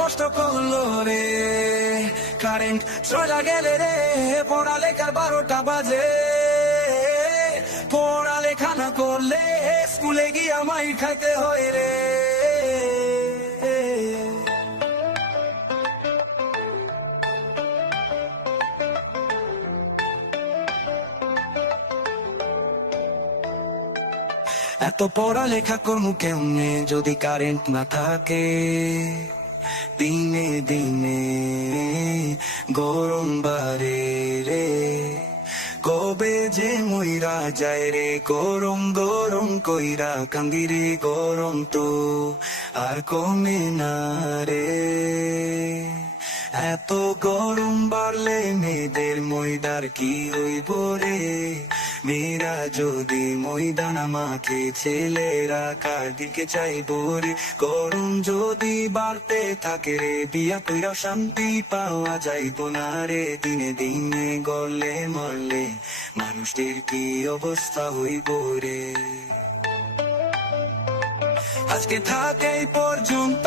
নষ্ট করলো রে কারেন্ট চলে গেলে রে পড়ালেখার 12টা বাজে পড়ালেখা না করলে স্কুলে গিয়ে মাইর খাইতে হয় রে এত পড়ালেখা করবো কেমনে যদি কারেন্ট না থাকে দিনে দিনে গরম বাড়ে রে কবে যে মইরা যায় রে গরম গরম কইরা কান্দি রে গরম তো আর কমে না রে এত গরম বাড়লে মেয়েদের ময়দার কি হইব রে মেয়েরা যদি ময়দান আমাকে ছেলেরা কার দিকে চাইব রে গরম যদি বাড়তে থাকে রে বিয়া কইরা শান্তি পাওয়া যাইব না রে দিনে দিনে গলে মরলে মানুষদের কি অবস্থা হইব রে আজকে থাকে পর্যন্ত